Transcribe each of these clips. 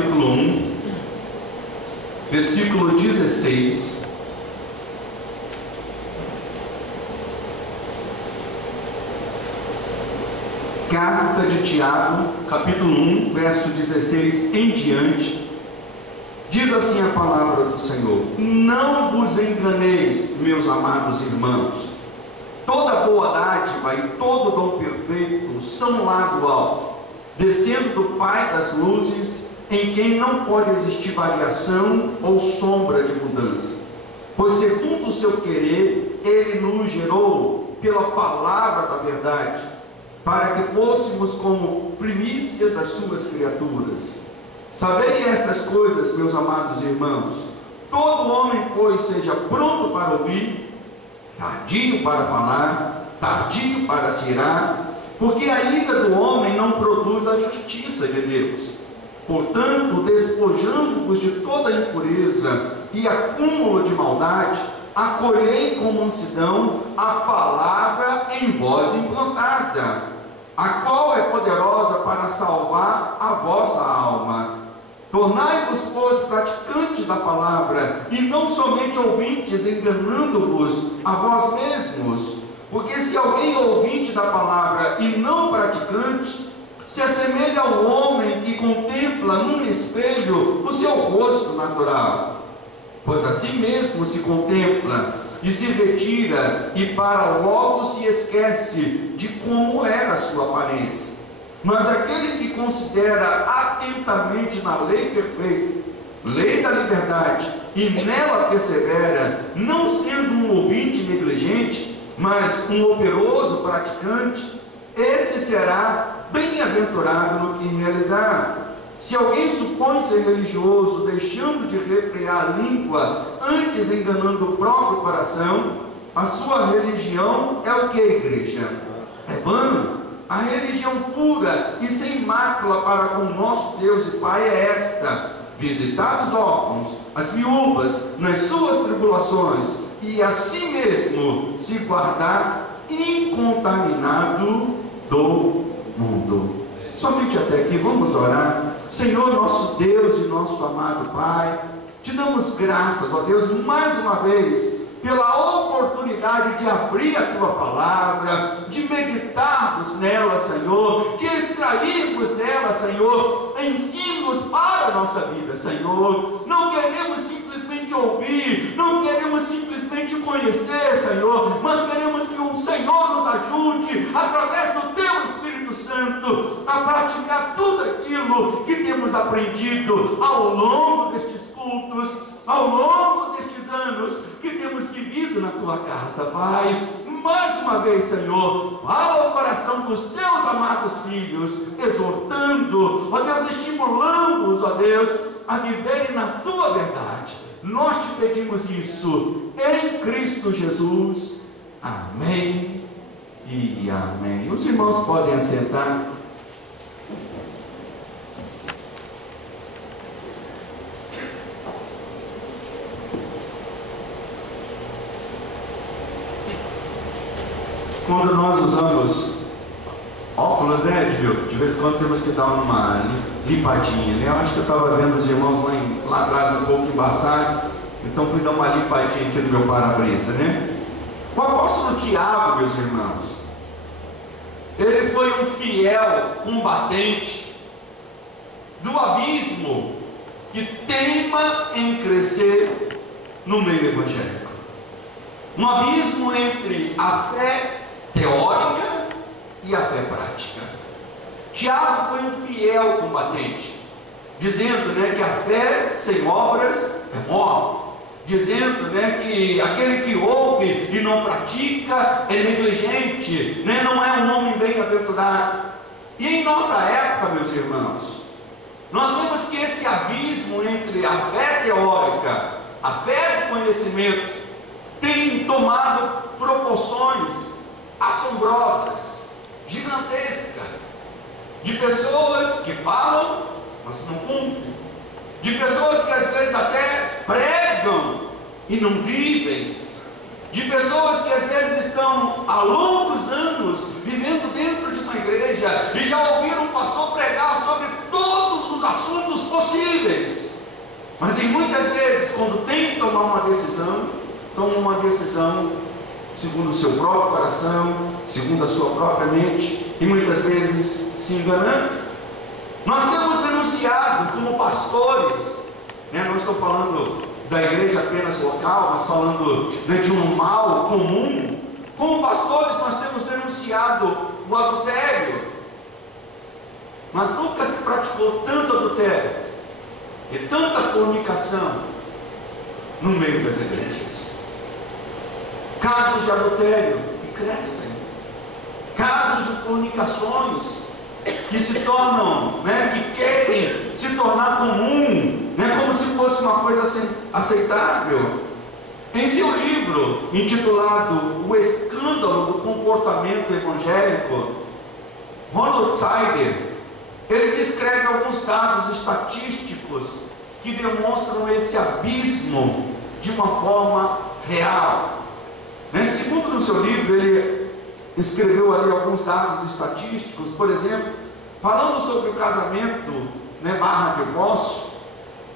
capítulo 1, versículo 16. Carta de Tiago, capítulo 1, verso 16 em diante, diz assim a palavra do Senhor: não vos enganeis, meus amados irmãos, toda boa dádiva e todo dom perfeito são lá do alto, descendo do Pai das luzes, em quem não pode existir variação ou sombra de mudança, pois segundo o seu querer, Ele nos gerou pela palavra da verdade, para que fôssemos como primícias das suas criaturas. Sabei estas coisas, meus amados irmãos: todo homem, pois, seja pronto para ouvir, tardio para falar, tardio para se irar, porque a ira do homem não produz a justiça de Deus. Portanto, despojando-vos de toda impureza e acúmulo de maldade, acolhei com mansidão a palavra em vós implantada, a qual é poderosa para salvar a vossa alma. Tornai-vos, pois, praticantes da palavra, e não somente ouvintes, enganando-vos a vós mesmos. Porque se alguém é ouvinte da palavra e não praticante, se assemelha ao homem que contempla num espelho o seu rosto natural. Pois assim mesmo se contempla e se retira, e para logo se esquece de como era a sua aparência. Mas aquele que considera atentamente na lei perfeita, lei da liberdade, e nela persevera, não sendo um ouvinte negligente, mas um operoso praticante, esse será bem-aventurado no que realizar. Se alguém supõe ser religioso, deixando de refrear a língua, antes enganando o próprio coração, a sua religião é o que, igreja? É vana. A religião pura e sem mácula para com o nosso Deus e Pai é esta: visitar os órfãos, as viúvas, nas suas tribulações, e assim mesmo se guardar incontaminado do mundo. Somente até aqui, vamos orar. Senhor, nosso Deus e nosso amado Pai, te damos graças, ó Deus, mais uma vez, pela oportunidade de abrir a Tua palavra, de meditarmos nela, Senhor, de extrairmos dela, Senhor, ensinos para a nossa vida, Senhor. Não queremos simplesmente ouvir, não queremos simplesmente conhecer, Senhor, mas queremos que o Senhor nos ajude, através do Teu Espírito Santo, a praticar tudo aquilo que temos aprendido ao longo destes cultos, ao longo destes anos que temos vivido na Tua casa, Pai. Mais uma vez, Senhor, fala ao coração dos Teus amados filhos, exortando, ó Deus, estimulando-os, ó Deus, a viverem na Tua verdade. Nós te pedimos isso em Cristo Jesus. Amém e amém. Os irmãos podem assentar. Quando nós usamos óculos, né, de vez em quando temos que dar uma limpadinha, né? Eu acho que eu estava vendo os irmãos lá atrás um pouco embaçado, então fui dar uma limpadinha aqui no meu para-brisa, né? O apóstolo Tiago, meus irmãos, ele foi um fiel combatente do abismo que teima em crescer no meio evangélico. Um abismo entre a fé teórica e a fé prática. Tiago foi um fiel combatente, dizendo, né, que a fé sem obras é morte, dizendo, né, que aquele que ouve e não pratica é negligente, né, não é um homem bem-aventurado. E em nossa época, meus irmãos, nós vemos que esse abismo entre a fé teórica, a fé do conhecimento, tem tomado proporções assombrosas, gigantescas, de pessoas que falam, mas não cumprem, de pessoas que às vezes até pregam e não vivem, de pessoas que às vezes estão há longos anos vivendo dentro de uma igreja e já ouviram um pastor pregar sobre todos os os assuntos possíveis. Mas em muitas vezes, quando tem que tomar uma decisão, toma uma decisão segundo o seu próprio coração, segundo a sua própria mente, e muitas vezes se enganando. Nós temos denunciado como pastores, não estou falando da igreja apenas local, mas falando de um mal comum. Como pastores nós temos denunciado o adultério, mas nunca se praticou tanto adultério e tanta fornicação no meio das igrejas. Casos de adultério que crescem, casos de fornicações que se tornam, que querem se tornar comum, como se fosse uma coisa aceitável. Em seu livro intitulado O Escândalo do Comportamento Evangélico, Ronald Sider, ele descreve alguns dados estatísticos que demonstram esse abismo de uma forma real. Segundo no seu livro, ele escreveu ali alguns dados estatísticos, por exemplo, falando sobre o casamento, barra divórcio.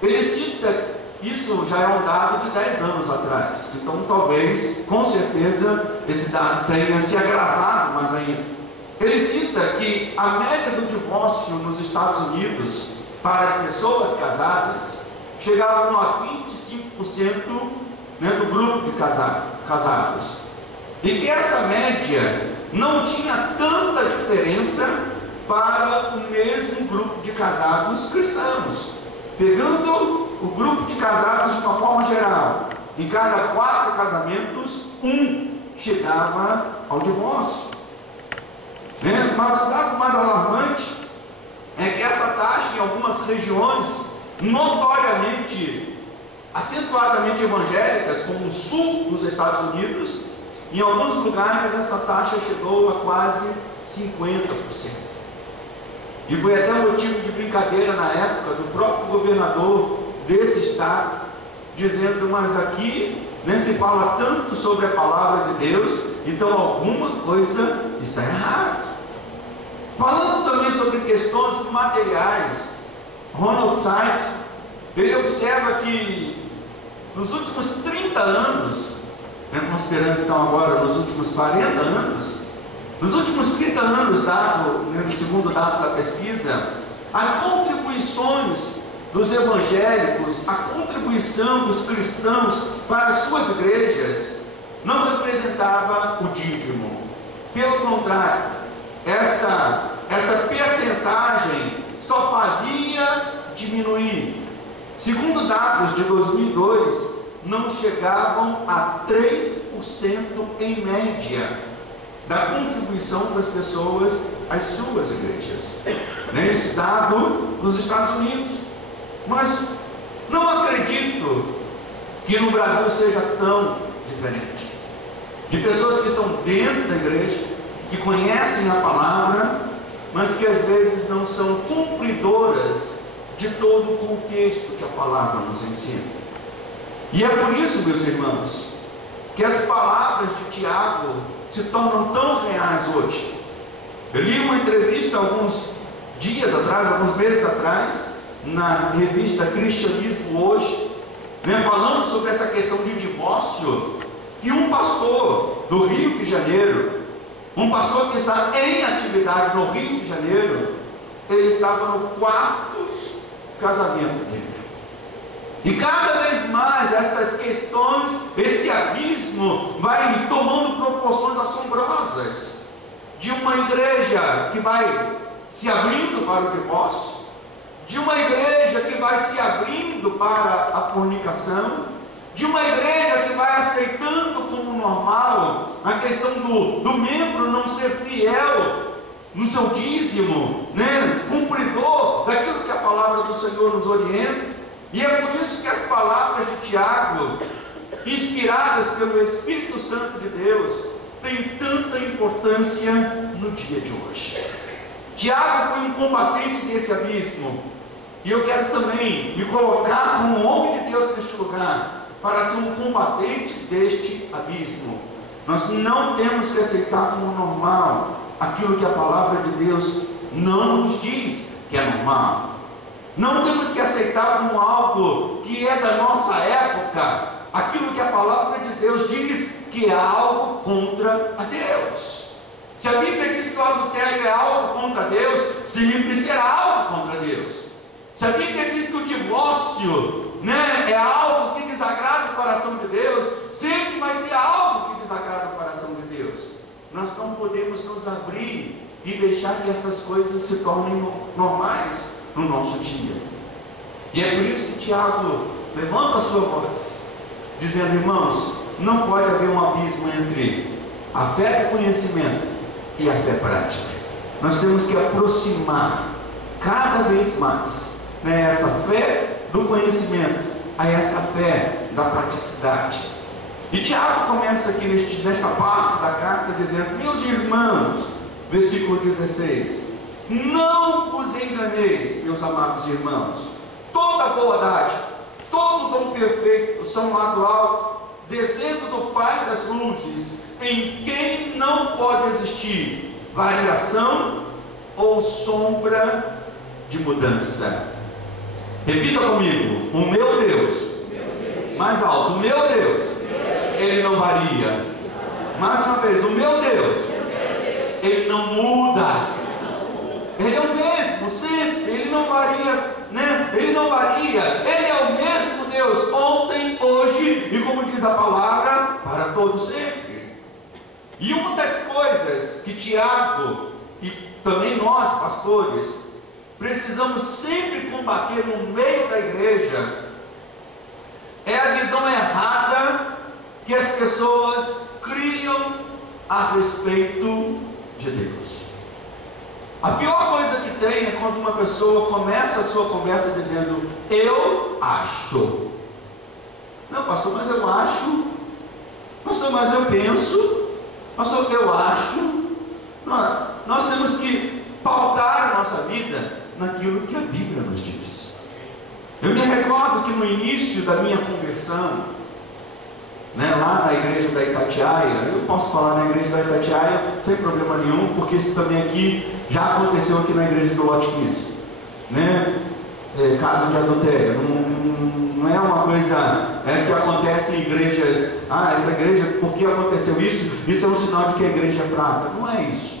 Ele cita, isso já é um dado de 10 anos atrás, então talvez, com certeza, esse dado tenha se agravado mais ainda. Ele cita que a média do divórcio nos Estados Unidos para as pessoas casadas chegavam a 25% do grupo de casados, e que essa média não tinha tanta diferença para o mesmo grupo de casados cristãos. Pegando o grupo de casados de uma forma geral, em cada 4 casamentos, 1 chegava ao divórcio. Mas o dado mais alarmante é que essa taxa em algumas regiões notoriamente, acentuadamente evangélicas, como o sul dos Estados Unidos, em alguns lugares essa taxa chegou a quase 50%. E foi até um motivo de brincadeira na época do próprio governador desse estado, dizendo: mas aqui se fala tanto sobre a palavra de Deus, então alguma coisa está errada. Falando também sobre questões materiais, Ronald Sider, ele observa que nos últimos 30 anos, considerando então agora nos últimos 40 anos, nos últimos 30 anos, no segundo dado da pesquisa, as contribuições dos evangélicos, a contribuição dos cristãos para as suas igrejas, não representava o dízimo. Pelo contrário, essa percentagem só fazia diminuir. Segundo dados de 2002, não chegavam a 3% em média da contribuição das pessoas às suas igrejas. Esse dado nos Estados Unidos. Mas não acredito que no Brasil seja tão diferente. De pessoas que estão dentro da igreja, que conhecem a palavra, mas que às vezes não são cumpridoras de todo o contexto que a palavra nos ensina. E é por isso, meus irmãos, que as palavras de Tiago se tornam tão reais hoje. Eu li uma entrevista alguns dias atrás, alguns meses atrás, na revista Cristianismo Hoje, falando sobre essa questão de divórcio, que um pastor do Rio de Janeiro, um pastor que está em atividade no Rio de Janeiro, ele estava no 4º casamento dele. E cada vez mais estas questões, esse abismo vai tomando proporções assombrosas, de uma igreja que vai se abrindo para o divórcio, de uma igreja que vai se abrindo para a fornicação, de uma igreja que vai aceitando como normal a questão do membro não ser fiel no seu dízimo, cumpridor daquilo que a palavra do Senhor nos orienta. E é por isso que as palavras de Tiago, inspiradas pelo Espírito Santo de Deus, têm tanta importância no dia de hoje. Tiago foi um combatente desse abismo, e eu quero também me colocar como homem de Deus neste lugar, para ser um combatente deste abismo. Nós não temos que aceitar como normal aquilo que a palavra de Deus não nos diz que é normal. Não temos que aceitar como algo que é da nossa época, aquilo que a palavra de Deus diz que é algo contra a Deus. Se a Bíblia diz que o adultério é algo contra Deus, sempre será algo contra Deus. Se a Bíblia diz que o divórcio, é algo que desagrada o coração de Deus, sempre vai ser algo que desagrada o coração de Deus. Nós não podemos nos abrir e deixar que essas coisas se tornem normais no nosso dia. E é por isso que Tiago levanta a sua voz, dizendo: irmãos, não pode haver um abismo entre a fé do conhecimento e a fé prática. Nós temos que aproximar cada vez mais, essa fé do conhecimento a essa fé da praticidade. E Tiago começa aqui nesta parte da carta dizendo: meus irmãos, versículo 16, não vos enganeis, meus amados irmãos, toda boa dádiva, todo dom perfeito são lá do alto, descendo do Pai das luzes, em quem não pode existir variação ou sombra de mudança. Repita comigo: o meu Deus, mais alto, o meu Deus, Ele não varia. Mais uma vez, o meu Deus, Ele não muda. Ele é o mesmo sempre, Ele não varia, Ele não varia, Ele é o mesmo Deus, ontem, hoje e, como diz a palavra, para todo sempre. E uma das coisas que Tiago e também nós, pastores, precisamos sempre combater no meio da igreja é a visão errada que as pessoas criam a respeito de Deus. A pior coisa que tem é quando uma pessoa começa a sua conversa dizendo: eu acho. Não, pastor, mas eu acho. Pastor, mas eu penso. Pastor, eu acho. Nós temos que pautar a nossa vida naquilo que a Bíblia nos diz. Eu me recordo que no início da minha conversão, lá na igreja da Itatiaia, eu posso falar na igreja da Itatiaia sem problema nenhum, porque isso também aqui já aconteceu aqui na igreja do Lote 15, caso de adultério. Não é uma coisa que acontece em igrejas. Essa igreja, porque aconteceu isso? Isso é um sinal de que a igreja é fraca. Não é isso.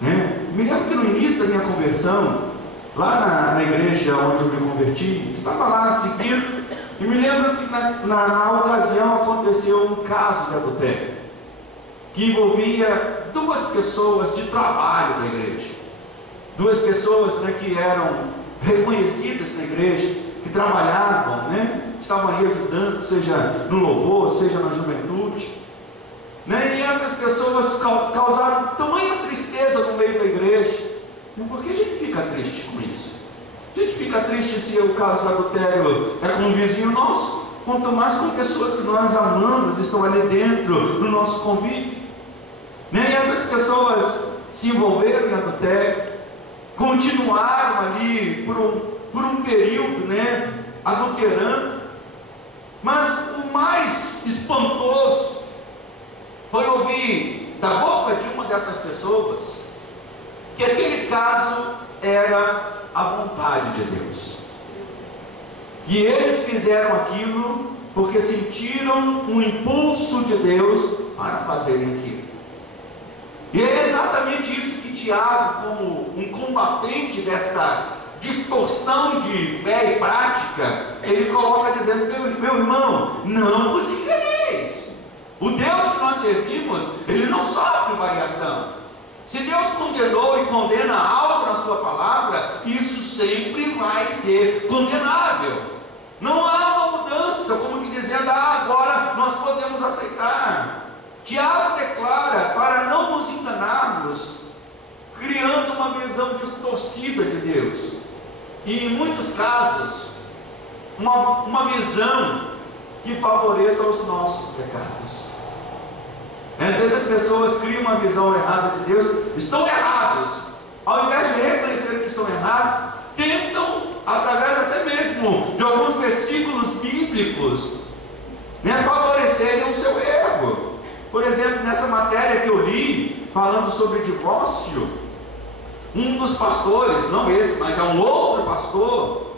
Me lembro que no início da minha conversão, lá na igreja onde eu me converti, estava lá seguindo, e me lembro que na ocasião aconteceu um caso de adultério, que envolvia duas pessoas de trabalho da igreja, duas pessoas que eram reconhecidas na igreja, que trabalhavam, estavam ali ajudando, seja no louvor, seja na juventude. E essas pessoas causaram tamanha tristeza no meio da igreja. Por que a gente fica triste com isso? A gente fica triste se o caso do adultério é com um vizinho nosso, quanto mais com pessoas que nós amamos, estão ali dentro do nosso convívio. E essas pessoas se envolveram em adultério, continuaram ali por um período, adulterando. Mas o mais espantoso foi ouvir da boca de uma dessas pessoas que aquele caso era a vontade de Deus, que eles fizeram aquilo porque sentiram um impulso de Deus para fazerem aquilo. E é exatamente isso que Tiago, como um combatente desta distorção de fé e prática, ele coloca dizendo: meu irmão, não vos enganeis. O Deus que nós servimos, Ele não sofre variação. Se Deus condenou e condena algo na sua palavra, isso sempre vai ser condenável. Não há uma mudança, como que dizendo: agora nós podemos aceitar. Tiago declara para não nos enganarmos, criando uma visão distorcida de Deus, e em muitos casos uma visão que favoreça os nossos pecados. Às vezes as pessoas criam uma visão errada de Deus, estão errados, ao invés de reconhecer que estão errados, tentam, através até mesmo de alguns versículos bíblicos, favorecerem o seu erro. Por exemplo, nessa matéria que eu li, falando sobre divórcio, um dos pastores, não esse, mas é um outro pastor,